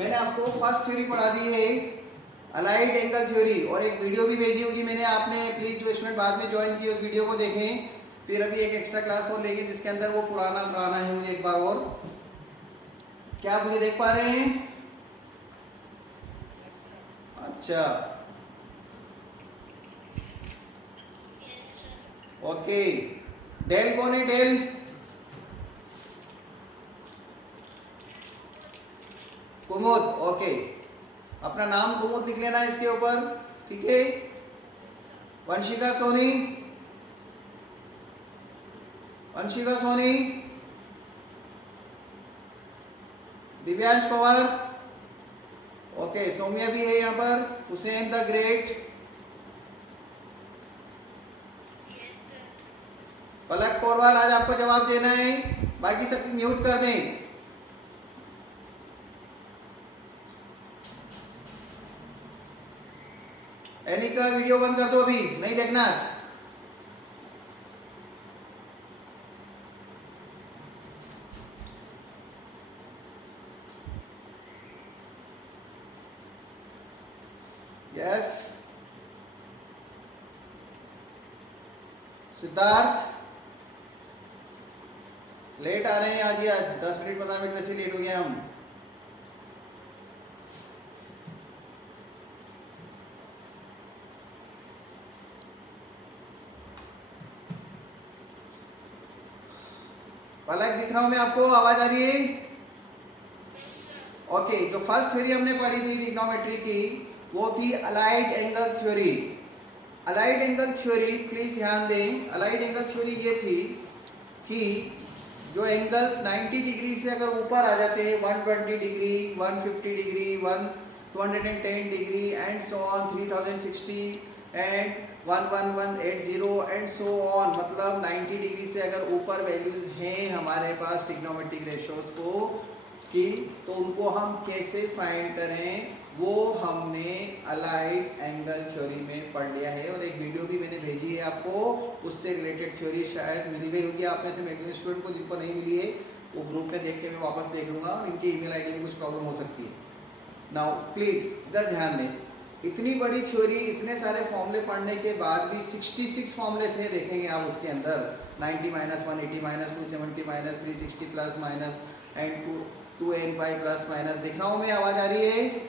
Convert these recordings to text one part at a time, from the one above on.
मैंने आपको first theory पढ़ा दी है अलाइड एंगल थ्योरी, और एक वीडियो भी भेजी होगी मैंने, आपने प्लीज जो इसमें बाद में ज्वाइन किए उस वीडियो को देखें। फिर अभी एक एक्स्ट्रा क्लास और लेंगे जिसके अंदर वो पुराना पढ़ाना है मुझे एक बार और। क्या आप मुझे देख पा रहे हैं? अच्छा, ओके। डेल कौन है? डेल कुमुद, ओके। अपना नाम कुमुद लिख लेना इसके ऊपर, ठीक है। वंशिका सोनी, वंशिका सोनी, दिव्यांश पवार, ओके। सौम्या भी है यहाँ पर, हुसैन द ग्रेट, पलक पोरवाल। आज आपको जवाब देना है, बाकी सब म्यूट कर दें। एनी का वीडियो बंद कर दो, अभी नहीं देखना आज। यस सिद्धार्थ, लेट आ रहे हैं आज ही, आज 10 मिनट 15 मिनट वैसे लेट हो गए हम। पलक दिख रहा हूं मैं आपको? आवाज आ रही है? ओके। जो फर्स्ट थ्योरी हमने पढ़ी थी ट्रिग्नोमेट्री की वो थी allied angle theory. Allied angle theory please ध्यान दें, अलाइड एंगल थ्योरी ये थी कि जो एंगल्स 90 डिग्री से अगर ऊपर आ जाते हैं, 120 degree, 150 degree, 210 degree and so on, 3060 and 11180 and so on, मतलब 90 डिग्री से अगर ऊपर वैल्यूज हैं हमारे पास ट्रिग्नोमेट्रिक रेशियोज को कि, तो उनको हम कैसे फाइंड करें वो हमने अलाइड एंगल थ्योरी में पढ़ लिया है। और एक वीडियो भी मैंने भेजी है आपको, उससे रिलेटेड थ्योरी शायद मिल गई होगी आप में से मैक्सिमम स्टूडेंट को। जिनको नहीं मिली है वो ग्रुप में देख के मैं वापस देख लूँगा, और इनकी ईमेल आईडी में कुछ प्रॉब्लम हो सकती है। नाउ प्लीज़ इधर ध्यान दें, इतनी बड़ी थ्योरी, इतने सारे फॉर्मूले पढ़ने के बाद भी 66 फॉर्मूले थे, देखेंगे आप उसके अंदर 90 minus 180 minus 270 minus 360 plus minus and 2n5 plus minus. दिख रहा हूँ मैं? आवाज़ आ रही है?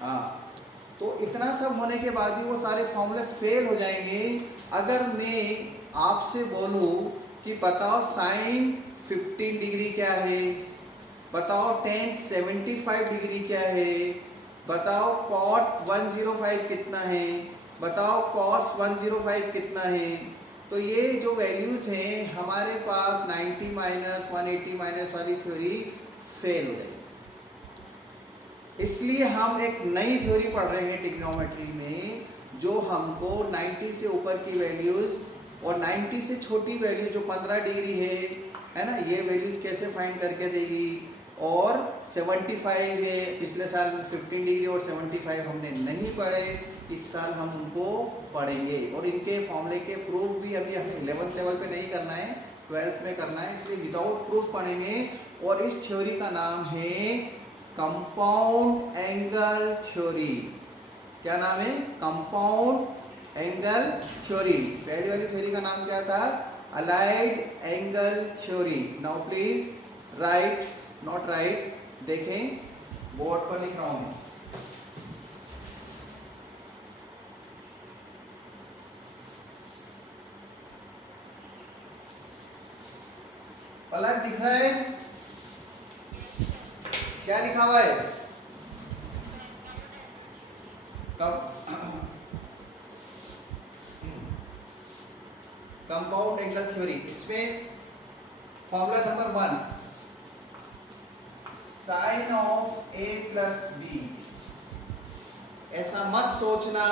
हाँ। तो इतना सब होने के बाद भी वो सारे फॉर्मूले फेल हो जाएंगे अगर मैं आपसे बोलूँ कि बताओ साइन 15 डिग्री क्या है, बताओ टेन 75 डिग्री क्या है, बताओ कॉट 105 कितना है, बताओ कॉस 105 कितना है। तो ये जो वैल्यूज हैं हमारे पास 90 माइनस 180 माइनस वाली थ्योरी फेल हो गई। इसलिए हम एक नई थ्योरी पढ़ रहे हैं ट्रिग्नोमेट्री में, जो हमको 90 से ऊपर की वैल्यूज और 90 से छोटी वैल्यू जो 15 डिग्री है ना, ये वैल्यूज कैसे फाइंड करके देगी। और 75 है, पिछले साल 15 डिग्री और 75 हमने नहीं पढ़े, इस साल हम उनको पढ़ेंगे। और इनके फॉर्मूले के प्रूफ भी अभी हमें 11th लेवल पे नहीं करना है, 12th में करना है, इसलिए विदाउट प्रूफ पढ़ेंगे। और इस थ्योरी का नाम है कंपाउंड एंगल थ्योरी। क्या नाम है? Compound angle theory. पहली वाली थ्योरी का नाम क्या था? Allied angle theory. Now please right, not right, देखें बोर्ड पर लिख रहा हूं। पलक दिख रहा है? क्या लिखा हुआ है? Compound angle theory. इसमें formula number 1, sine of A plus B. ऐसा मत सोचना,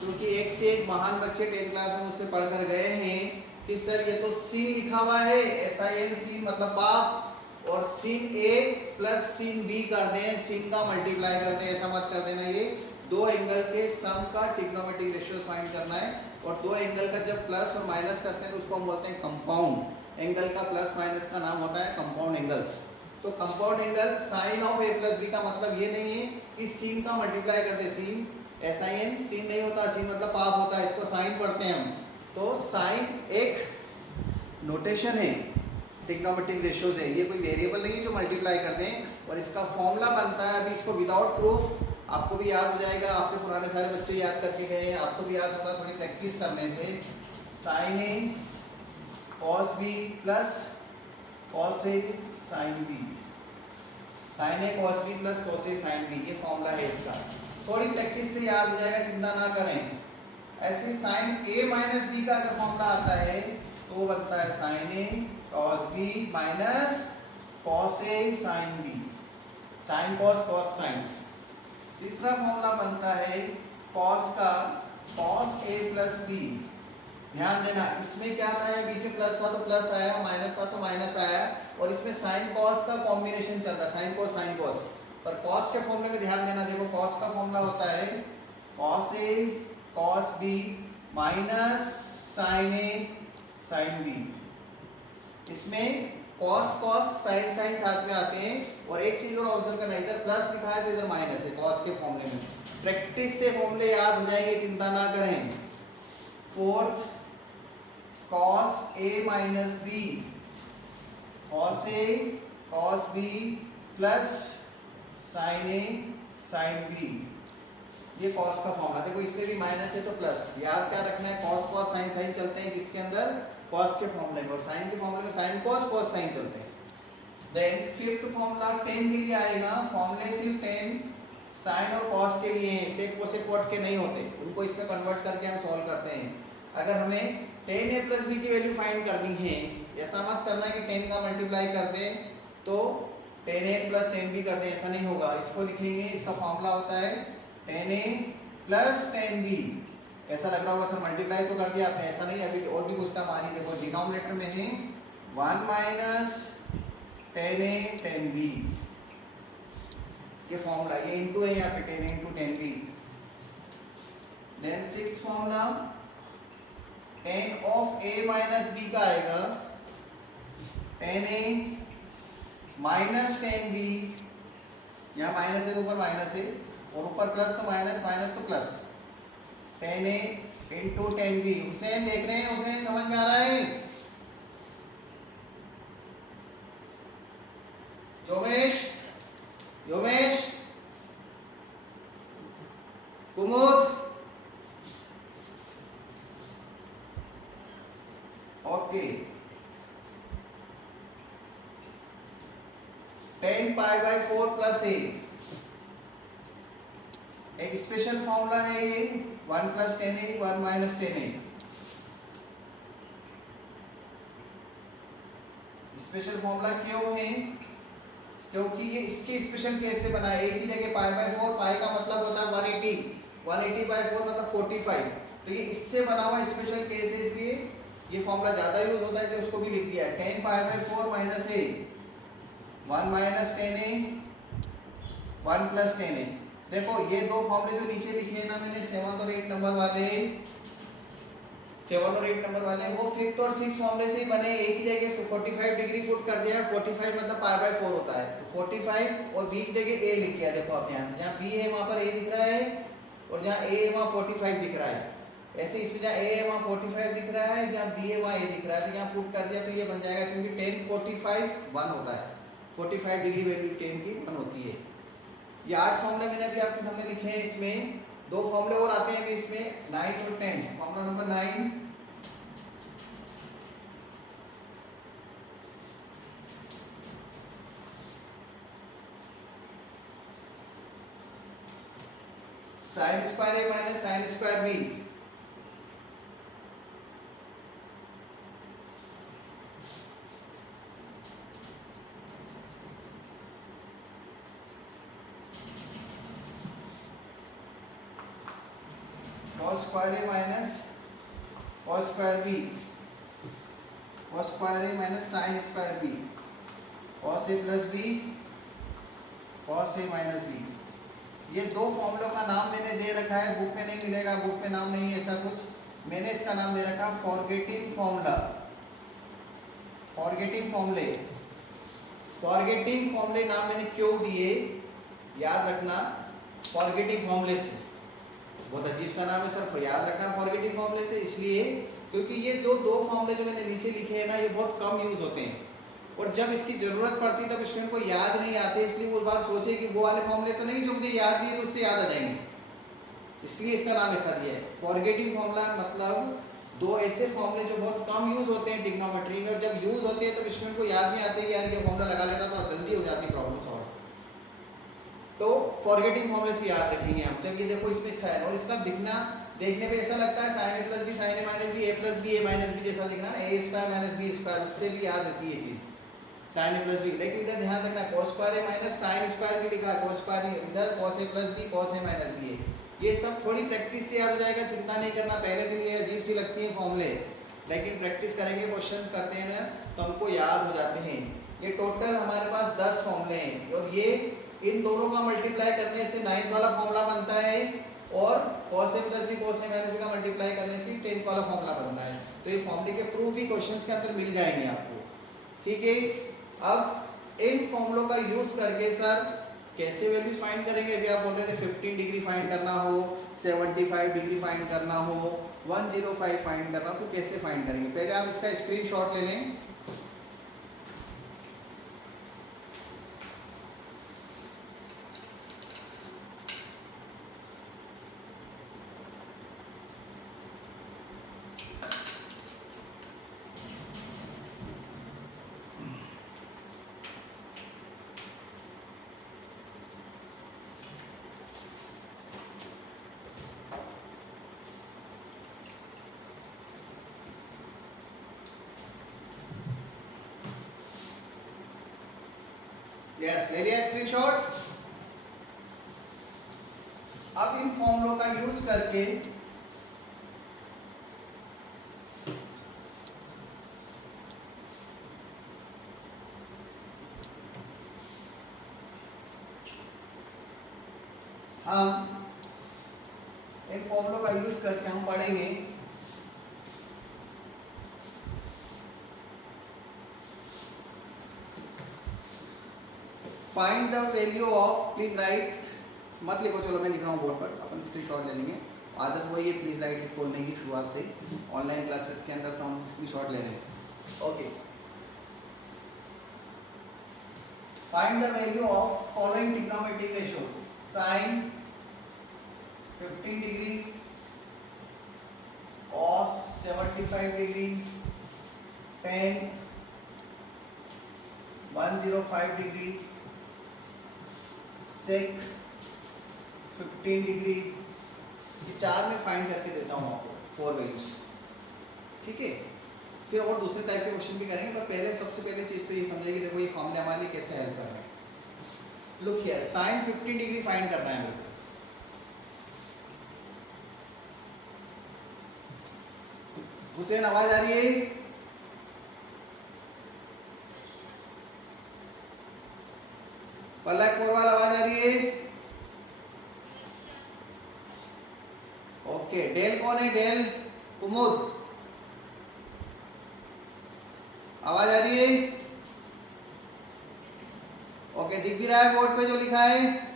क्योंकि एक से एक महान बच्चे 10th क्लास में मुझसे पढ़कर गए हैं कि सर ये तो सी लिखा हुआ है, SIN सी मतलब बाप, और sin A plus sin B कर दें, sin का मल्टीप्लाई कर दें। ऐसा मत कर देना। ये दो एंगल के सम का ट्रिग्नोमेट्रिक रेशियोज फाइंड करना है, और दो एंगल का जब प्लस और माइनस करते हैं तो उसको हम बोलते हैं कंपाउंड। एंगल का प्लस माइनस का नाम होता है कंपाउंड एंगल्स। तो compound angle sine of A plus B का मतलब ये नहीं है कि सीन का मल्टीप्लाई करते, सीन एसआईएन सीन नहीं होता, सीन मतलब पाप होता है, इसको साइन पढ़ते हैं हम। तो साइन एक नोटेशन है ट्रिग्नोमेट्रिक रेशियोज है, ये कोई वेरिएबल नहीं है जो मल्टीप्लाई करते हैं। और इसका फॉर्मूला बनता है, अभी इसको विदाउट प्रूफ आपको भी याद हो जाएगा, आपसे पुराने सारे बच्चे याद करके गए हैं, आपको भी याद होगा थोड़ी प्रैक्टिस करने से। Sign A cos B plus cos A sine B, sign A cos B plus cos A sine B, ये फॉर्मूला है इसका। थोड़ी प्रैक्टिस से याद हो जाएगा, चिंता ना करें। ऐसे साइन ए माइनस बी का अगर फॉर्मूला आता है तो वो बनता है sine A cos B minus cos A sine B, sine cos cos sine. तीसरा फॉर्मूला बनता है कॉस का कॉस ए प्लस बी। ध्यान देना, इसमें क्या था, बी के प्लस था तो प्लस आया, माइनस था तो माइनस आया, और इसमें साइन कॉस का कॉम्बिनेशन चल रहा है, साइन कॉस। पर कॉस के फॉर्मूले में ध्यान देना, देखो कॉस का फॉर्मूला होता है cos A cos B minus sign A sine B. इसमें कॉस कॉस साइन साइन साथ में आते हैं, और एक चीज और ऑब्जर्व करना, इधर प्लस लिखा है तो इधर माइनस है कॉस के फॉर्मूले में। प्रैक्टिस से फॉर्मूले याद हो जाएंगे, चिंता ना करें। Fourth cos A minus B, cos A cos B plus sign A sine B, ये कॉस का फॉर्मूला। देखो इसमें भी माइनस है तो प्लस, याद क्या रखना है, कॉस कॉस साइन साइन चलते हैं किसके अंदर, कॉस के फॉर्मूले में, और साइन के फॉर्मूले में साइन कॉस कॉस साइन चलते हैं। देन फिफ्थ फॉर्मूला टेन के लिए आएगा, फॉर्मूले सिर्फ टेन साइन और कॉस के लिए हैं, सेक कोसेक कॉट के नहीं होते, उनको इसमें कन्वर्ट करके हम सॉल्व करते हैं। अगर हमें टेन ए प्लस बी की वैल्यू फाइंड करनी है, ऐसा मत करना कि टेन का मल्टीप्लाई कर दें तो टेन ए प्लस टेन बी कर दें, ऐसा नहीं होगा। इसको लिखेंगे, इसका फॉर्मूला होता है टेन ए प्लस टेन बी। ऐसा लग रहा होगा सर मल्टीप्लाई तो कर दिया आपने, ऐसा नहीं, अभी और भी कुछ काम आ रही। देखो डिनोमिनेटर में है 1 minus ten A tan B, ये फॉर्मूला, ये इनटू है यहाँ पे, tan into tan B. Then sixth formula tan of A minus B का आएगा tan A minus tan B, यहाँ माइनस है तो ऊपर माइनस है, और ऊपर प्लस तो माइनस, माइनस तो plus, ten A into tan B. Hussain देख रहे हैं, हुसैन समझ में आ रहा है? Yogesh, Yogesh, Kumud, okay. Ten pi by four plus ए, एक स्पेशल फॉर्मूला है ये, 1 plus ten A 1 minus ten A. Special formula क्यों है? क्योंकि ये इसके स्पेशल केस से बना है। ए की जगह पाई बाई फोर, पाई का मतलब होता है 180, 180 बाई फोर मतलब 45, तो ये इससे बना हुआ स्पेशल केस है, इसलिए ये फॉर्मूला ज्यादा यूज होता है, इसलिए उसको भी लिख दिया है। Ten pi by four minus A 1 minus ten A 1 plus ten A. देखो ये दो फॉर्मूले जो नीचे लिखे हैं ना मैंने, 7 और 8 नंबर वाले, 7 और 8 नंबर वाले, वो फिफ्थ और सिक्स फॉर्मूले से ही बने। एक ही जगह 45 डिग्री पुट कर दिया, 45 मतलब पाई बाई 4 होता है, तो 45 और बी की जगह ए लिख दिया। देखो आप यहाँ से, जहाँ बी है वहाँ पर ए दिख रहा है, और जहाँ ए है वहाँ 45 दिख रहा है। ऐसे इसमें जहाँ ए है वहाँ 45 दिख रहा है, जहाँ बी है वहाँ ए दिख रहा है, तो यहाँ पुट कर दिया तो ये बन जाएगा, क्योंकि 10 45 1 होता है, 45 डिग्री वैल्यू 10 की 1 होती है। ये 8 फॉर्मूले मैंने अभी आपके सामने लिखे हैं, इसमें दो फॉर्मूले और आते हैं इसमें 9 और 10। Formula number 9, sine square A minus sine square B. cos square A minus cos square B, cos square A minus sine square B, cos A plus B cos A minus B. ये दो फॉर्मूलों का नाम मैंने दे रखा है, book में नहीं मिलेगा, बुक में नाम नहीं है ऐसा कुछ, मैंने इसका नाम दे रखा फॉरगेटिंग फॉर्मूला, फॉरगेटिंग फॉर्मूले। फॉरगेटिंग फॉर्मूले नाम मैंने क्यों दिए, याद रखना, फॉरगेटिंग फॉर्मूले से, बहुत अजीब सा नाम है सर, याद रखना फॉरगेटिंग फॉर्मूले से, इसलिए क्योंकि ये दो फॉर्मूले जो मैंने नीचे लिखे हैं ना, ये बहुत कम यूज होते हैं, और जब इसकी जरूरत पड़ती तब स्टूडेंट को याद नहीं आते, इसलिए वो बार सोचे कि वो वाले फॉर्मूले तो नहीं जो मुझे याद दिए तो उससे याद आ जाएंगे, इसलिए इसका नाम ऐसा दिया है फॉरगेटिंग फॉर्मूला। मतलब दो ऐसे फॉर्मूले जो बहुत कम यूज होते हैं ट्रिग्नोमेट्री में, और जब यूज होते हैं तब स्टूडेंट को याद नहीं आते कि यार ये फॉर्मूला लगा लेता तो जल्दी हो जाती प्रॉब्लम सॉल्व। तो फॉरगेटिंग फॉर्मूले से याद रखेंगे हम। जब ये देखो इसमें साइन, और इसका दिखना देखने में ऐसा लगता है sine A plus B sign A minus B, A plus B A minus B जैसा दिखना ना, ए स्क्वायर माइनस बी स्क्वायर, उससे भी याद रहती है चीज साइन ए प्लस बी। लेकिन इधर ध्यान रखना cos square A minus sine square भी लिखा है, cos स्क्वायर इधर cos A plus B cos A minus B है। ये सब थोड़ी प्रैक्टिस से याद हो जाएगा, चिंता नहीं करना। पहले दिन ये अजीब सी लगती है फॉर्मूले, लेकिन प्रैक्टिस करेंगे, क्वेश्चंस करते हैं ना तो हमको याद हो जाते हैं। ये टोटल हमारे पास 10 फॉर्मूले हैं, और ये इन दोनों का मल्टीप्लाई करने से 9th वाला फॉर्मूला बनता है, और cos A plus B cos A minus B का मल्टीप्लाई करने से 10th वाला फॉर्मूला बनता है। तो ये फॉर्मूले के प्रूफ भी क्वेश्चंस के अंदर मिल जाएंगे आपको, ठीक है। अब इन फॉर्मूलों का यूज करके सर कैसे वैल्यूज फाइंड करेंगे? अभी आप बोल रहे थे 15 डिग्री फाइंड करना हो, 75 डिग्री फाइंड करना हो, 105 फाइंड करना हो, तो कैसे फाइंड करेंगे? पहले आप इसका स्क्रीनशॉट ले लें। यस, ले लिया स्क्रीनशॉट। अब इन फॉर्मूलों का यूज करके हम पढ़ेंगे find the value of, please right, मत लिखो, चलो मैं लिख रहा हूँ बोर्ड पर, अपन स्क्रीनशॉट ले लेंगे। आदत वही है प्लीज राइट खोलने की शुरुआत से, ऑनलाइन क्लासेस के अंदर तो हम स्क्रीनशॉट ले रहे हैं। Okay, find the value of following trigonometric ratio, sine 15 degree, cos 75 degree, tan 105 degree, sec 15 degree. ये चार में फाइंड करके देता हूँ आपको, 4 वैल्यूज, ठीक है। फिर और दूसरे टाइप के क्वेश्चन भी करेंगे, पर पहले सबसे पहले चीज तो ये समझिए कि देखो ये फॉर्मूले हमारे लिए कैसे हेल्प कर रहे हैं। Look here, sine 15 degree find करना है मेरे को। हुसैन आवाज आ रही है? पलक पोरवाल आवाज आ रही है? ओके, डेल कौन है? डेल कुमुद आवाज आ रही है? ओके, दिख भी रहा है बोर्ड पे जो लिखा है?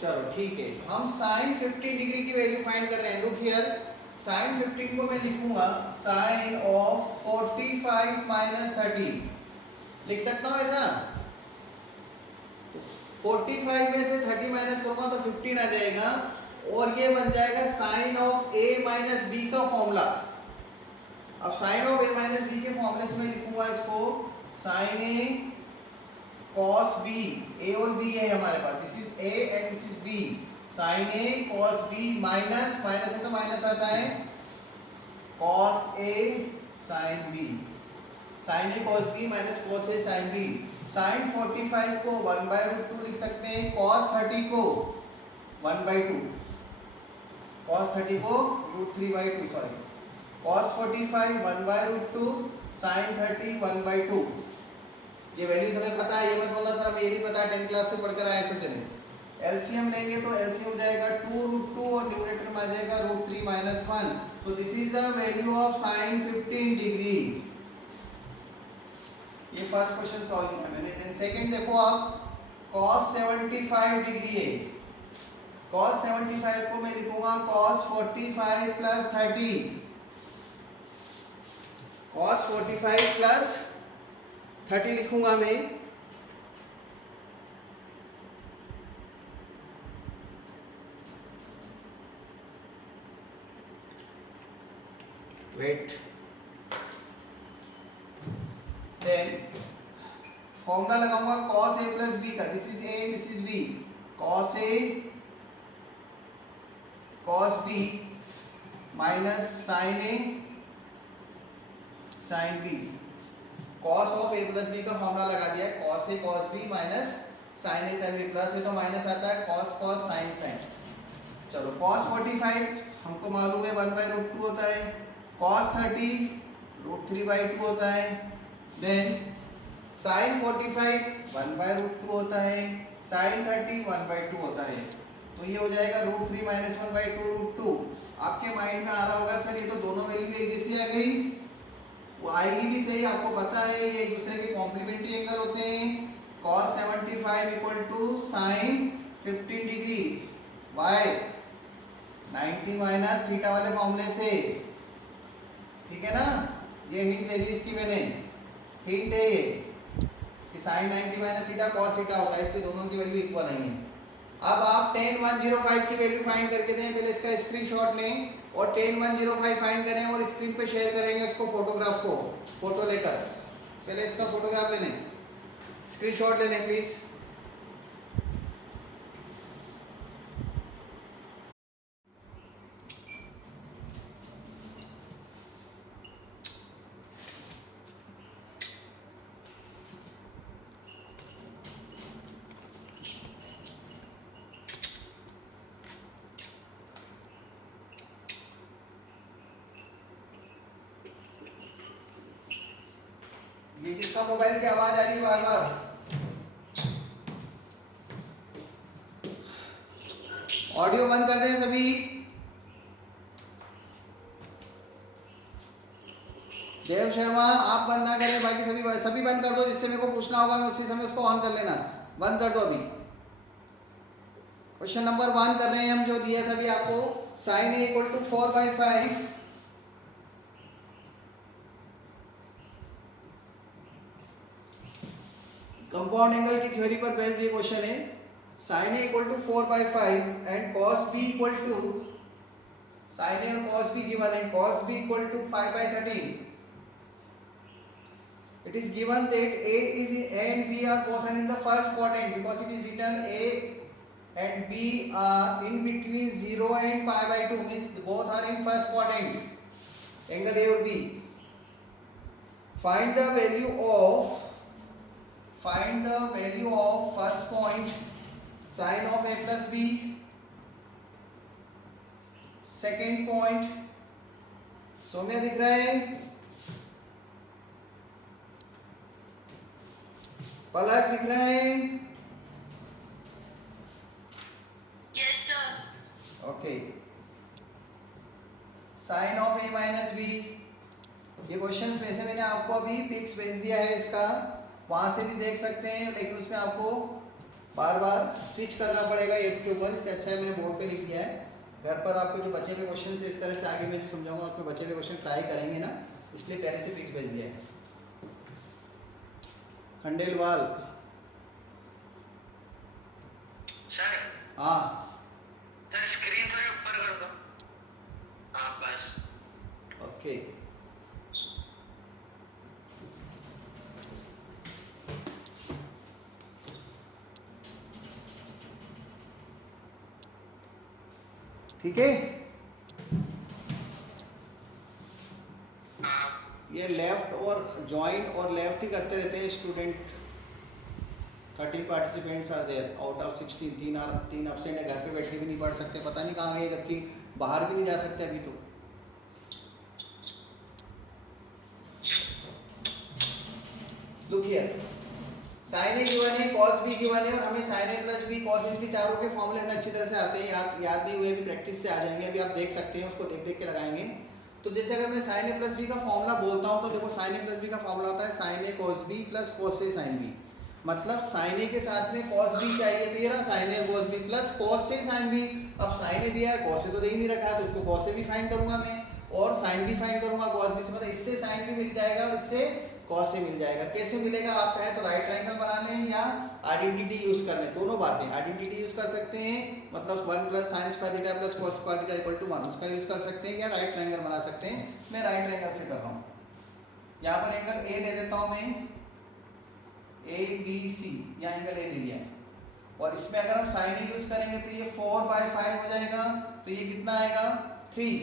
चलो ठीक है, हम साइन 15 डिग्री की वैल्यू फाइंड कर रहे हैं। लुक हियर, साइन 15 को मैं लिखूंगा साइन ऑफ 45 माइनस 30, लिख सकता हूं ऐसा? 45 में से 30 माइनस करूंगा तो 15 आ जाएगा, और ये बन जाएगा sine of a minus B का फॉर्मूला। अब sine of a minus B के फॉर्मूले से मैं लिखूंगा इसको sine a cos b, a और b है हमारे पास, this is a and this is b, sine a cos b minus, minus है तो माइनस आता है, cos a sin b, sine a cos b minus cos a sin b। Sine 45 को 1/√2 लिख सकते हैं, cos 30 को 1/2, cos 30 को √3/2, सॉरी, cos 45 1/√2, sin 30 1/2। ये वैल्यूज हमें पता है, ये मत बोलना सर हमें ये नहीं पता, 10th क्लास से पढ़कर आए सब जने। एलसीएम लेंगे तो एलसीएम हो जाएगा 2√2 और न्यूमरेटर में आ जाएगा √3 - 1। सो this is the value of sine 15 degree. ये फर्स्ट क्वेश्चन सॉल्व किया मैंने। देन सेकंड देखो आप, cos 75 डिग्री है। cos 75 को मैं लिखूंगा cos 45 प्लस 30। cos 45 प्लस 30 लिखूंगा मैं। वेट, देन फॉर्मूला लगाऊंगा cos a प्लस b का। This is a, this is b। cos a cos b minus sin a sin b। cos of a plus b का formula लगा दिया है। cos a cos b minus sin a sin b। Plus है तो minus आता है, cos cos sin sin। चलो cos 45 हमको मालूम है 1/√2 होता है। cos 30 √3/2 होता है। देन sin 45 1/√2 होता है। sin 30 1/2 होता है। तो ये हो जाएगा √3 माइनस 1/2 √2। आपके माइंड में आ रहा होगा सर ये तो दोनों वैल्यू एक जैसी आ गई। वो आएगी भी सही, आपको पता है ये एक दूसरे के कॉम्प्लीमेंट्री एंगल होते हैं। cos 75 equal to sin 15 degree by 90 minus theta वाले फॉर्मूले से। ठीक है ना, ये हिंट दे दी इसकी मैंने। हिंट है ये कि sin 90 minus theta cos theta होता है, इसलिए दोनों की वैल्यू इक्वल नहीं है। अब आप tan 105 की वैल्यू फाइंड करके दें। पहले इसका स्क्रीनशॉट लें और tan 105 फाइंड करें और स्क्रीन पे शेयर करेंगे उसको, फोटोग्राफ को, फोटो लेकर। पहले इसका फोटोग्राफ ले लें, स्क्रीनशॉट ले लें प्लीज। ये किसका मोबाइल की आवाज आ रही है बार बार? ऑडियो बंद कर दें सभी। देव शर्मा आप बंद ना करें, बाकी सभी बंद कर दो। जिससे मेरे को पूछना होगा मैं उसी समय उसको ऑन कर लेना। बंद कर दो अभी। क्वेश्चन नंबर 1 कर रहे हैं हम, जो दिया था अभी आपको। sin a equal to 4/5 compound angle की थ्योरी पर बेस्ड ये क्वेश्चन है। sin a equal to 4/5 and cos b equal to, sin a और cos b गिवन है। cos b equal to 5/13। It is given that a is and b are both are in the first quadrant because it is written a and b are in between 0 and pi/2, means both are in first quadrant, angle a or b. Find the value of first point sin of a plus b, second point Saumya दिख रहा है, पलक दिख रहा है? Yes sir. Okay. Sine of a minus B, ये questions में से मैंने आपको अभी पिक्स भेज दिया है इसका, वहां से भी देख सकते हैं, लेकिन उसमें आपको बार बार स्विच करना पड़ेगा एक के ऊपर। इससे अच्छा है मैंने बोर्ड पे लिख दिया है। घर पर आपको जो बचे हुए क्वेश्चन है इस तरह से आगे मैं जो समझाऊंगा उसमें बचे हुए क्वेश्चन ट्राई करेंगे ना, इसलिए पहले से पिक्स भेज दिया है। खंडेलवाल सर, हाँ सर स्क्रीन थोड़ी ऊपर कर दो। हाँ बस। ओके। ठीक है, ये लेफ्ट और ज्वाइन और लेफ्ट ही करते रहते हैं student. 30 participants are there out of 16। 3 absent है, घर पे बैठ के भी नहीं पढ़ सकते, पता नहीं कहाँ गए, जबकि बाहर भी नहीं जा सकते अभी तो। Look here, sin a given है, cos b गिवन है, और हमें sin a plus b cos इनके चारों के फॉर्मूले हमें अच्छी तरह से आते हैं, याद नहीं हुए भी प्रैक्टिस से आ जाएंगे। अभी आप देख सकते हैं, उसको देख देख के लगाएंगे। तो जैसे अगर मैं साइन ए प्लस बी का फॉर्मूला बोलता हूँ तो देखो साइन ए प्लस बी का फॉर्मूला होता है sine A cos B plus cos A sine B. मतलब साइन ए के साथ में कॉस बी चाहिए तो ये रहा sign A cos B plus cos A sine B. अब साइन ए दिया है कॉस ए तो दे ही नहीं रखा है तो उसको कॉस ए भी फाइंड करूंगा मैं और साइन बी फाइंड करूंगा कॉस बी से, मतलब इससे साइन बी मिल जाएगा और इससे कॉस ए मिल जाएगा। कैसे मिलेगा, आप चाहे तो राइट ट्रायंगल बनाने या आइडेंटिटी यूज करने, दोनों बातें। आइडेंटिटी यूज कर सकते हैं मतलब 1 plus sine square theta plus cos square theta equal to 1 उसका यूज कर सकते हैं या राइट ट्रायंगल बना सकते हैं। मैं राइट ट्रायंगल से कर रहा हूँ। यहाँ पर एंगल ए ले लेता हूँ मैं, ए बी सी, या एंगल ए ले लिया है और इसमें अगर हम साइन ए यूज करेंगे तो ये 4/5 हो जाएगा। तो ये कितना आएगा 3,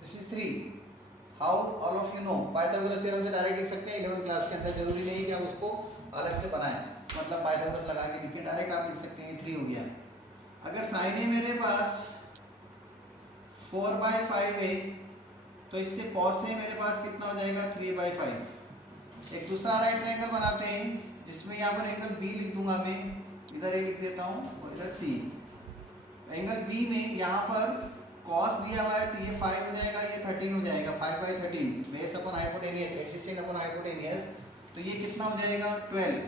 this is 3। How all of you know Pythagoras theorem से डायरेक्ट लिख सकते हैं 11th क्लास के अंदर, जरूरी नहीं कि आप उसको अलग से बनाएं, मतलब पाइथागोरस लगा के लिखिए, डायरेक्ट आप लिख सकते हैं 3 हो गया। अगर साइन ए मेरे पास 4/5 है तो इससे कॉस ए मेरे पास कितना हो जाएगा 3/5। एक दूसरा राइट ट्रायंगल बनाते हैं जिसमें यहाँ पर एंगल बी लिख दूंगा मैं, इधर ए लिख देता हूँ और इधर सी। एंगल बी में यहाँ पर cos दिया हुआ है तो ये 5 हो जाएगा, ये 13 हो जाएगा, 5/13 base upon hypotenuse adjacent upon hypotenuse, तो ये कितना हो जाएगा 12।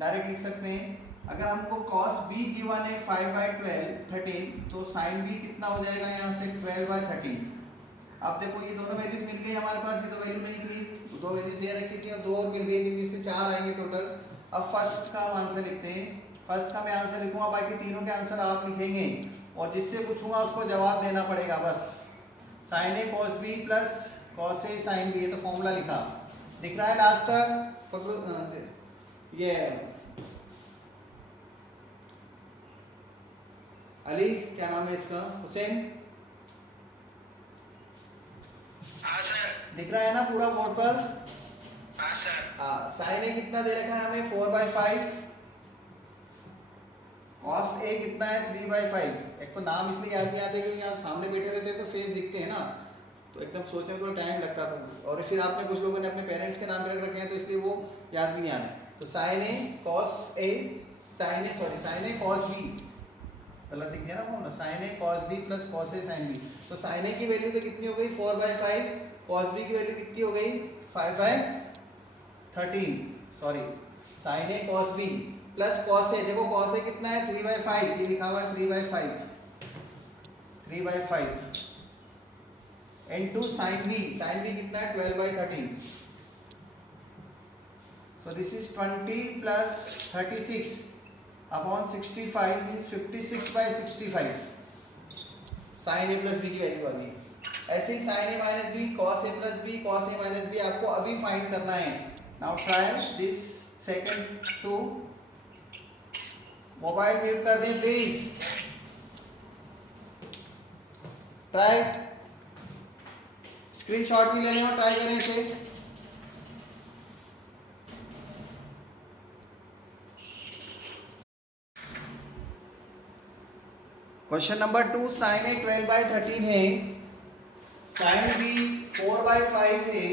डायरेक्ट लिख सकते हैं। अगर हमको cos b गिवन है 5/12 13 तो sin b कितना हो जाएगा यहाँ से 12/13। अब देखो ये दोनों वैल्यूज मिल गई हमारे पास, ये तो वैल्यू नहीं थी तो 2 वैल्यूज दे रखी थी और 2 और मिल गई क्योंकि इसमें 4 आएंगे टोटल। अब फर्स्ट का आंसर लिखते हैं। फर्स्ट का मैं आंसर लिखूंगा, बाकी तीनों के आंसर आप लिखेंगे और जिससे पूछूंगा उसको जवाब देना पड़ेगा बस। Sign A cos B plus cos A sine B, ये तो फॉर्मूला लिखा दिख रहा है लास्ट तक। ये अली क्या नाम है इसका, हुसैन, हाँ सर। दिख रहा है ना पूरा बोर्ड पर। हाँ सर। हाँ, साइन ए कितना दे रखा है हमें 4/5, कॉस ए कितना है 3/5। एक तो नाम इसलिए याद नहीं आते क्योंकि यहाँ सामने बैठे रहते हैं तो फेस दिखते हैं ना, तो एकदम सोचने में थोड़ा टाइम लगता था और फिर आपने कुछ लोगों ने अपने पेरेंट्स के नाम पे रख रखे हैं तो इसलिए वो याद भी नहीं आना है। तो sine A cos A sign A sign A cos B, गलत दिख गया ना formula, sign A cos B plus cos A sine B. तो साइन ए की वैल्यू तो कितनी हो गई 4/5, कॉस बी की वैल्यू कितनी हो गई 5/13, sorry sine A cos B plus cos A, देखो कॉस ए कितना है 3/5, ये लिखा हुआ है 3/5 इनटू साइन बी कितना है 12/13। So this is 20 plus 36 upon 65 means 56/65 sine A plus B की वैल्यू आ गई। ऐसे ही sine A minus B cos A plus B cos A minus B आपको अभी फाइंड करना है। Now try this second two, mobile mute कर दें प्लीज, ट्राई, स्क्रीनशॉट भी ले लें और ट्राई करें इसे। क्वेश्चन नंबर 2, साइन ए 12/13 है, साइन बी 4/5 है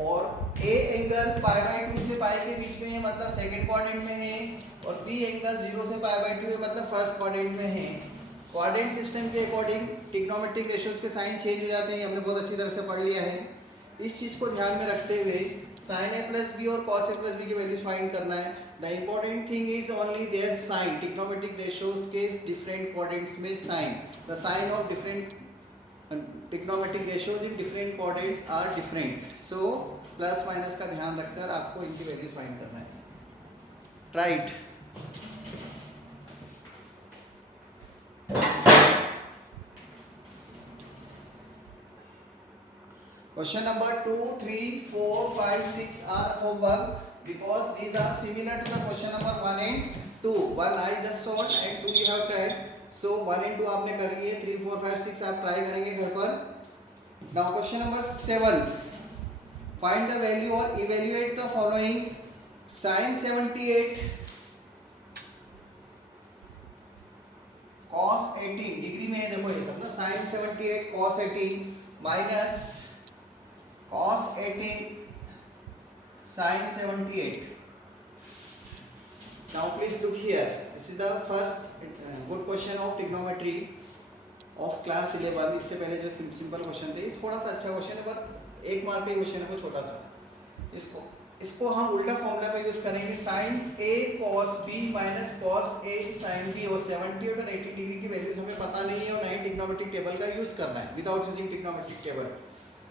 और ए एंगल π/2 से पाई के बीच में है मतलब सेकंड क्वाड्रेंट में है और बी एंगल 0 से π/2 है मतलब फर्स्ट क्वाड्रेंट में है। क्वाड्रेंट सिस्टम के अकॉर्डिंग ट्रिग्नोमेट्रिक रेशियोज के साइन चेंज हो जाते हैं, हमने बहुत अच्छी तरह से पढ़ लिया है। इस चीज़ को ध्यान में रखते हुए साइन ए प्लस बी और कॉस ए प्लस बी की वैल्यूज फाइंड करना है। The important thing is only their sign, trigonometric ratios के डिफरेंट क्वाड्रेंट्स में sign, the sign of different trigonometric ratios in different quadrants are different. So plus minus का ध्यान रखकर आपको इनकी वैल्यूज फाइंड करना है। Right, question number 2, 3, 4, 5, 6 are homework because these are similar to the question number 1 and 2. 1 I just solved and 2 you have tried. So 1 and 2 आपने कर लिए, 3, 4, 5, 6 आप ट्राई करेंगे घर पर। Now question number 7, find the value or evaluate the following. Sin 78 cos 18 degree में है, देखो ये सब ना, sin 78 cos 18 minus cos 18 sin 78. Now please look here, this is the first good question of trigonometry. Of class 11। इससे पहले जो simple question थे, ये थोड़ा सा अच्छा क्वेश्चन है पर 1 मार्क का क्वेश्चन है, वो छोटा सा। इसको हम उल्टा फॉर्मूला में यूज करेंगे, sign A cos B minus cos A sine B. और 78 और 80 डिग्री की वैल्यूज हमें पता नहीं है और 9 ट्रिग्नोमेट्रिक टेबल का यूज करना है विदाउट यूजिंग ट्रिग्नोमेट्रिक टेबल।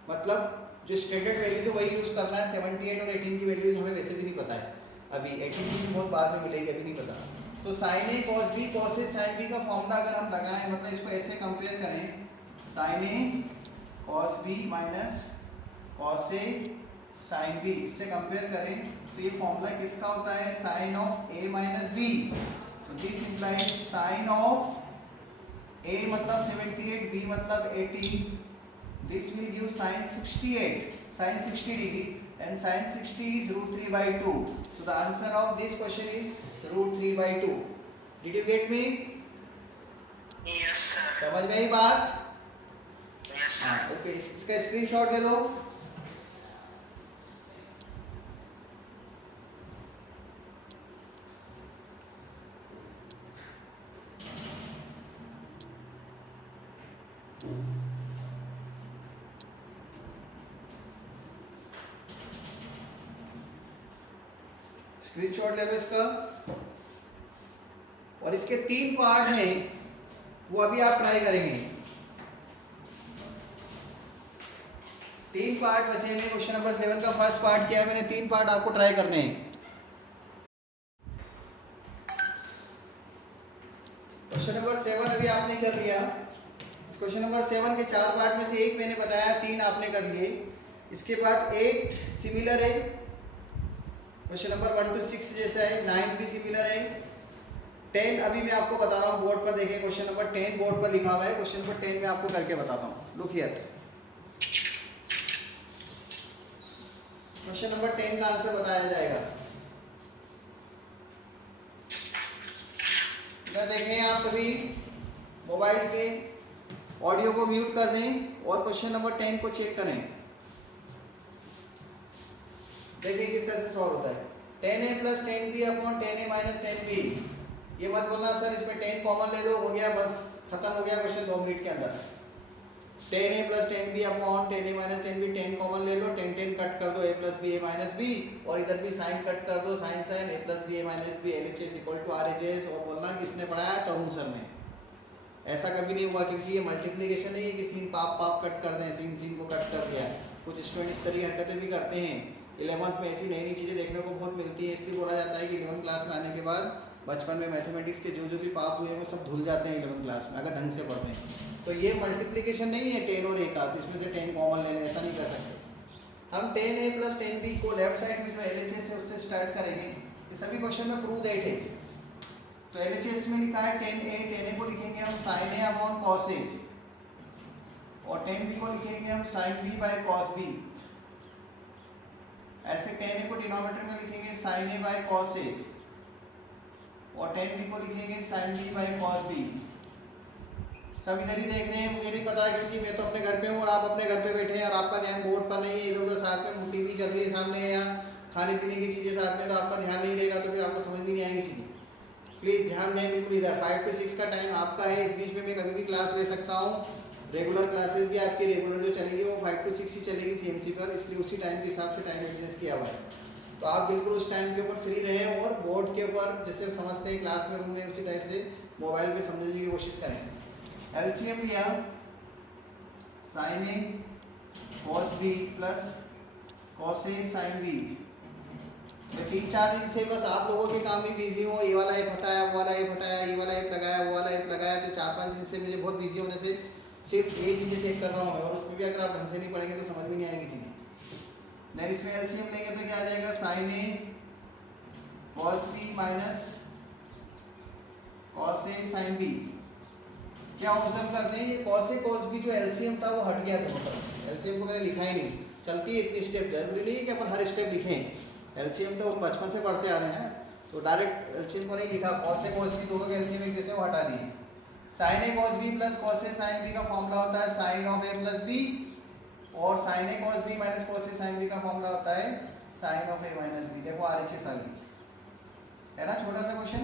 मतलब जो स्टैंडर्ड वैल्यूज है वही यूज करना है। 78 और 18 की वैल्यूज हमें वैसे भी नहीं पता है अभी, 18 की बहुत बाद में मिलेगी, अभी नहीं पता। तो sine A cos B cos A sine B का फॉर्मूला अगर हम लगाएं, मतलब इसको ऐसे कंपेयर करें, sine A cos B minus cos A sine B, इससे कंपेयर करें तो ये फॉर्मूला किसका होता है, sine of A minus B. तो this implies sine of A मतलब 78, बी मतलब 18, this will give sin 68, sin 60 degree, and sin 60 is root 3 by 2. So the answer of this question is root 3 by 2. Did you get me? Yes sir. समझ में आई बात? Yes sir. Okay, इसका screenshot ले लो। Screenshot ले लो इसका। और इसके 3 part हैं, वो अभी आप ट्राई करेंगे। 3 पार्ट बचे हैं। क्वेश्चन नंबर 7 का फर्स्ट पार्ट किया है मैंने, 3 पार्ट आपको ट्राई करने हैं। क्वेश्चन नंबर 7 अभी आपने कर लिया। इस क्वेश्चन नंबर 7 के 4 पार्ट में से एक मैंने बताया, 3 आपने कर लिए। इसके बाद 8 सिमिलर है, क्वेश्चन नंबर 1 to 6 जैसा है, 9 भी सिमिलर है। 10 अभी मैं आपको बता रहा हूँ, बोर्ड पर देखें, क्वेश्चन नंबर 10 बोर्ड पर लिखा हुआ है। क्वेश्चन नंबर 10 में आपको करके बताता हूँ। लुक हियर, क्वेश्चन नंबर 10 का आंसर बताया जाएगा। इधर देखें आप सभी, मोबाइल पे ऑडियो को म्यूट कर दें और क्वेश्चन नंबर 10 को चेक करें। देखिए किस तरह से सॉल्व होता है। 10a plus 10b upon 10a minus 10b। ये मत बोलना सर इसमें 10 कॉमन ले लो, हो गया बस, खत्म हो गया क्वेश्चन 2 मिनट के अंदर। 10a plus 10b upon 10a minus 10b, 10 common ले लो, 10 10 कट कर दो, a plus b a minus b, और इधर भी साइन कट कर दो, sine sine a plus b a minus b, LHS equal to RHS। और बोलना किसने पढ़ाया, तरुण सर ने। ऐसा कभी नहीं हुआ, क्योंकि ये मल्टीप्लिकेशन नहीं है कि सीन पाप पाप कट कर दें, सीन सीन को कट कर दिया। कुछ स्टूडेंट इस तरह की हरकतें भी करते हैं। 11th में ऐसी नई नई चीज़ें देखने को बहुत मिलती है, इसलिए बोला जाता है कि 11th क्लास में आने के बाद बचपन में मैथमेटिक्स के जो भी पाप हुए हैं वो सब धुल जाते हैं 11th क्लास में, अगर ढंग से पढ़ते हैं। तो ये मल्टीप्लिकेशन नहीं है 10 और 1 का, जिसमें से 10 कॉमन लेने, ऐसा नहीं कर सकते हम। 10a प्लस 10b को लेफ्ट साइड में जो LHS है उससे स्टार्ट करेंगे। ये सभी क्वेश्चन में प्रूव दैट है। तो LHS में लिखा है 10a को लिखेंगे हम sin a upon cos a, और 10b को लिखेंगे हम sin b by cos b। ऐसे 10a को डिनोमिनेटर में लिखेंगे sin a by cos a, और 10b को लिखेंगे sin b by cos b। सब इधर ही देख रहे हैं, मुझे नहीं पता क्योंकि मैं तो अपने घर पे हूँ और आप अपने घर पे बैठे हैं और आपका ध्यान बोर्ड पर नहीं है, इधर उधर साथ में टीवी चल रही है सामने या खाने पीने की चीज़ें साथ में, तो आपका ध्यान नहीं रहेगा तो फिर आपको समझ भी नहीं आएंगी चीज़ें। प्लीज़ ध्यान दें बिल्कुल इधर। 5 to 6 का टाइम आपका है, इस बीच में मैं कभी भी क्लास ले सकता हूँ। रेगुलर क्लासेस भी आपकी रेगुलर जो चलेगी वो 5 to 6 ही चलेगी CMC पर, इसलिए उसी टाइम के हिसाब से टाइम एडजस्ट किया हुआ है। तो आप बिल्कुल उस टाइम के ऊपर फ्री रहें और बोर्ड के ऊपर जैसे समझते हैं क्लास में रूम में उसी टाइप से मोबाइल पे समझने की कोशिश करें। LCM लिया, sin a cos b plus cos a sin b। मैं 3-4 दिन से बस आप लोगों के काम में बिजी हूँ, ये वाला ऐप हटाया, वो वाला ऐप हटाया, ये वाला ऐप लगाया, वो वाला ऐप लगाया, तो 4-5 दिन से मुझे बहुत बिजी होने से सिर्फ ये चीज़ें चेक कर रहा हूँ, और उसमें भी अगर आप ढंग से नहीं पढ़ेंगे तो समझ भी नहीं आएगी चीज़ें। देन इसमें LCM लेंगे तो क्या आ जाएगा, sin a cos b minus cos a sin b। क्या ऑब्जर्व करते हैं, ये cos a cos b जो LCM था वो हट गया दोनों तरफ से। LCM को मैंने लिखा ही नहीं, चलती है इतनी स्टेप, जरूरी नहीं है कि अपन हर स्टेप लिखें। LCM तो हम बचपन से पढ़ते आ रहे हैं, तो डायरेक्ट LCM को नहीं लिखा, cos a cos b दोनों के LCM एक जैसे वो हटा दिए। sin a cos b plus cos a sin b का फॉर्मूला होता है sin of a plus b, और sin a cos b minus cos a sin b का फॉर्मूला होता है sin of a minus b। देखो RHS आ गई है ना, छोटा सा क्वेश्चन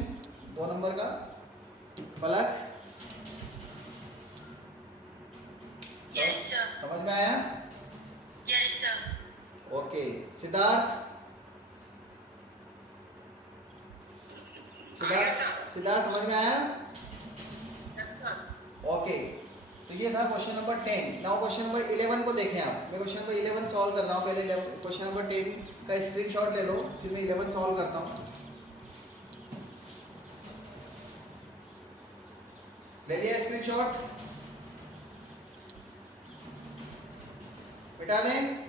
2 नंबर का। पलक Yes, sir. समझ में आया? Yes, sir. Okay Siddharth Siddharth समझ में आया? ओके तो ये था question number 10। Now question number 11 को देखें आप। मैं क्वेश्चन नंबर 11 सॉल्व कर रहा हूँ। पहले क्वेश्चन नंबर 10 का स्क्रीनशॉट ले लो, फिर मैं 11 सॉल्व करता हूँ। ले लिया स्क्रीनशॉट? मिटा दें?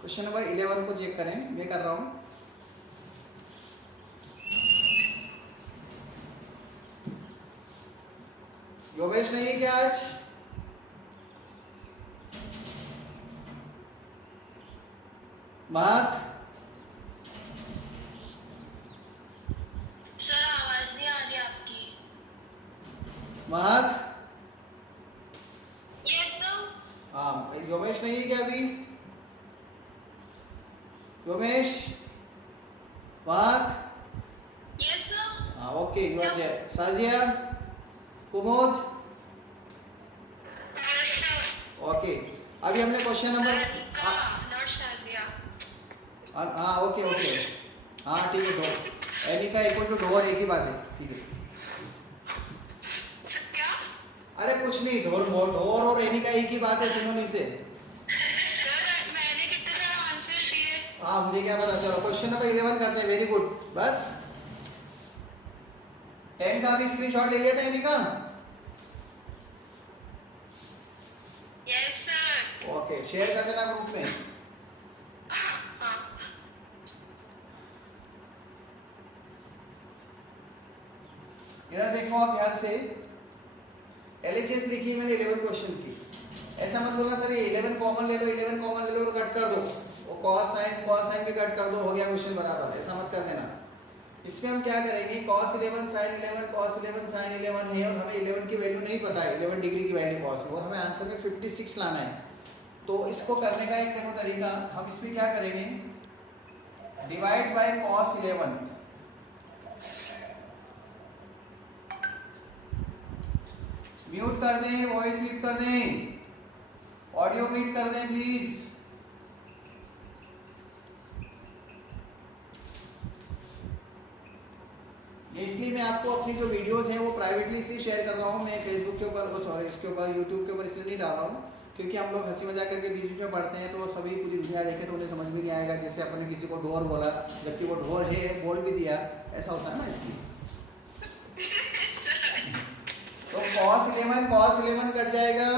क्वेश्चन नंबर 11 को चेक करें, मैं कर रहा हूं। योगेश नहीं है क्या आज? महक सर आवाज नहीं आ रही आपकी। महक Yes, sir. हाँ योगेश नहीं है क्या अभी? योगेश महक Yes, sir. हाँ okay you are there. Shazia Kumud okay अभी हमने क्वेश्चन नंबर Not Shazia. हाँ ओके ओके हाँ ठीक है। ढोर एनिका इक्वल टू ढोर एक ही बात है, ठीक है। क्या? अरे कुछ नहीं, ढोर ढोर और एनिका एक ही बात है सिनोनिम से। सर मैंने कितने सारे आंसर दिए। हाँ मुझे क्या पता। चलो क्वेश्चन नंबर 11 करते हैं। Very good. बस 10 का भी स्क्रीनशॉट ले लिया था Aneka? Yes, sir. Okay share कर देना ग्रुप में। हाँ. इधर देखो आप ध्यान से। एलएचएस लिखी मैंने 11 क्वेश्चन की। ऐसा मत बोलना सर ये 11 कॉमन ले लो, 11 कॉमन ले लो और कट कर दो। वो cos sin भी कट कर दो, हो गया क्वेश्चन बराबर। ऐसा मत कर देना। इसमें हम क्या करेंगे, cos 11 sin 11 cos 11 sin 11 है और हमें 11 की वैल्यू नहीं पता है, 11 डिग्री की वैल्यू cos में, और हमें आंसर में 56 लाना है। तो इसको करने का एक देखो तरीका, हम इसमें क्या करेंगे, डिवाइड बाय cos 11। म्यूट कर दें, वॉइस म्यूट कर दें, ऑडियो म्यूट कर दें प्लीज। ये इसलिए मैं आपको अपनी जो वीडियोस हैं वो प्राइवेटली इसलिए शेयर कर रहा हूँ। मैं फेसबुक के ऊपर, सॉरी इसके ऊपर, यूट्यूब के ऊपर इसलिए नहीं डाल रहा हूँ क्योंकि हम लोग हंसी मजाक करके बीच में पढ़ते हैं तो वो सभी पूरी दुनिया देखे तो उन्हें समझ भी नहीं आएगा। जैसे अपने किसी को ढोर बोला जबकि वो ढोर है, बोल भी दिया, ऐसा होता है ना, इसलिए। तो cos 11 कट जाएगा,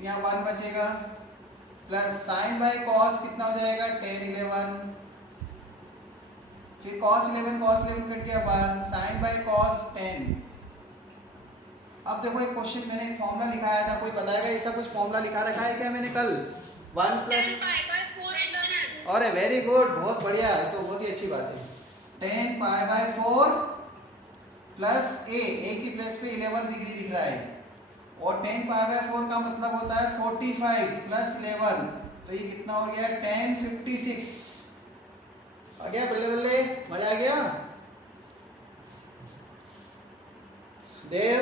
यहाँ 1 बचेगा, प्लस sin बाय cos कितना हो जाएगा, tan 11, फिर cos 11 कट गया 1, sin बाय cos 10। अब देखो एक क्वेश्चन मैंने एक फॉर्मूला लिखाया था, कोई बताएगा ऐसा कुछ फॉर्मूला लिखा रखा है क्या मैंने कल? 1 प्लस, अरे वेरी गुड, बहुत बढ़िया, तो बहुत ही अच्छी बात है। 10 पाई बाय 4 प्लस a की प्लस पे 11 डिग्री दिख रहा है, और 10 पाई बाय 4 का मतलब होता है 45 प्लस 11, तो ये कितना हो गया, 10 56 आ गया। बल्ले बल्ले, मजा आ गया। देव,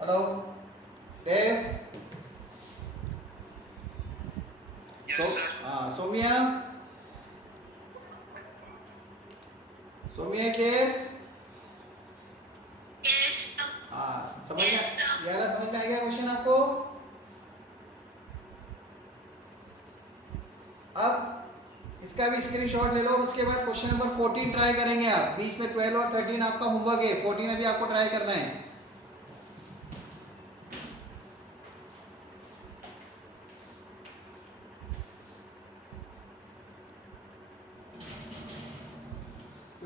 हेलो देव। हाँ सोमिया, सोमिया के हाँ समझ में यार, समझ में आ गया क्वेश्चन आपको? अब इसका भी स्क्रीनशॉट ले लो और उसके बाद क्वेश्चन नंबर 14 ट्राई करेंगे आप। बीच में 12 और 13 आपका होमवर्क है, 14 अभी आपको ट्राई करना है।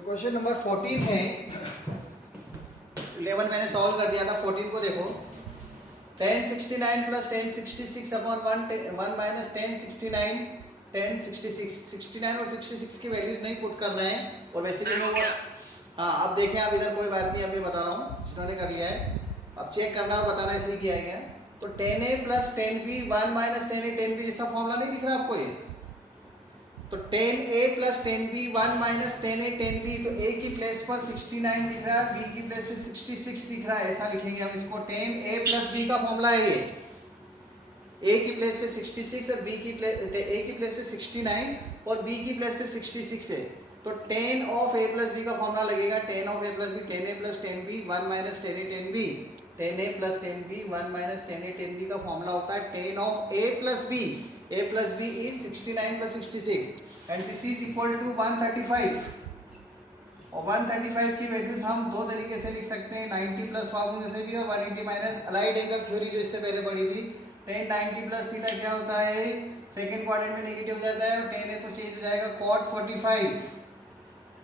क्वेश्चन नंबर 14 है, 11 मैंने सॉल्व कर दिया था, 14 को देखो। 1069 प्लस 1066 अपॉन 1 माइनस 1069 10 66 69 और 66 की वैल्यूज नहीं पुट कर रहे हैं और वैसे भी मैं वो हाँ अब देखें आप इधर कोई बात नहीं अभी बता रहा हूँ जिन्होंने कर लिया है अब चेक करना और बताना ऐसे ही किया गया तो 10a plus 10b 1 minus 10a 10b जैसा फॉर्मूला नहीं दिख रहा आपको ये तो 10a plus 10b 1 minus 10a 10b तो a की प्लेस पर 69 दिख रहा है b की प्लेस पर 66 दिख रहा है ऐसा लिखेंगे हम इसको 10a प्लस b का फॉर्मूला है ये a की प्लेस पे 66 और b की प्लेस a की प्लेस पे 69 और b की प्लेस पे 66 है तो 10 ऑफ a प्लस b का फॉर्मूला लगेगा 10 of a plus b 10a plus 10b 1 minus 10a 10b 10a plus 10b 1 minus 10a 10b का फॉर्मूला होता है 10 of a plus b is 69 plus 66 and this is equal to 135 और 135 की values हम दो तरीके से लिख सकते हैं 90 प्लस फॉर्मूले से भी और 180 माइनस अलाइड एंगल थ्योरी जो इससे पहले पढ़ी थी 10 90 प्लस थीटा क्या होता है सेकंड क्वाड्रेंट में नेगेटिव हो जाता है और 10 है तो चेंज हो जाएगा cot 45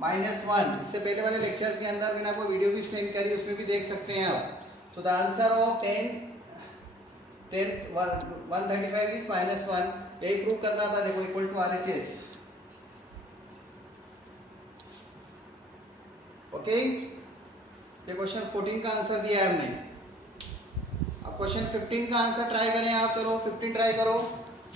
माइनस 1 इससे पहले वाले लेक्चर्स के अंदर मैंने आपको वीडियो भी सेंड करी उसमें भी देख सकते हैं आप so the answer of 135 is minus 1 यही प्रूव करना था देखो इक्वल टू RHS ओके ये क्वेश्चन 14 का आंसर दिया है हमने अब क्वेश्चन 15 का आंसर ट्राई करें आप चलो 15 ट्राई करो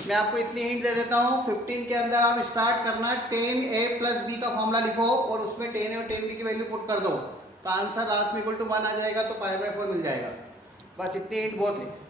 मैं आपको इतनी हिंट दे देता हूँ 15 के अंदर आप स्टार्ट करना 10a प्लस b का फॉर्मूला लिखो और उसमें 10a और 10b की वैल्यू पुट कर दो तो आंसर लास्ट में इक्वल टू 1 आ जाएगा तो पाई बाय 4 मिल जाएगा बस इतनी हिंट बहुत है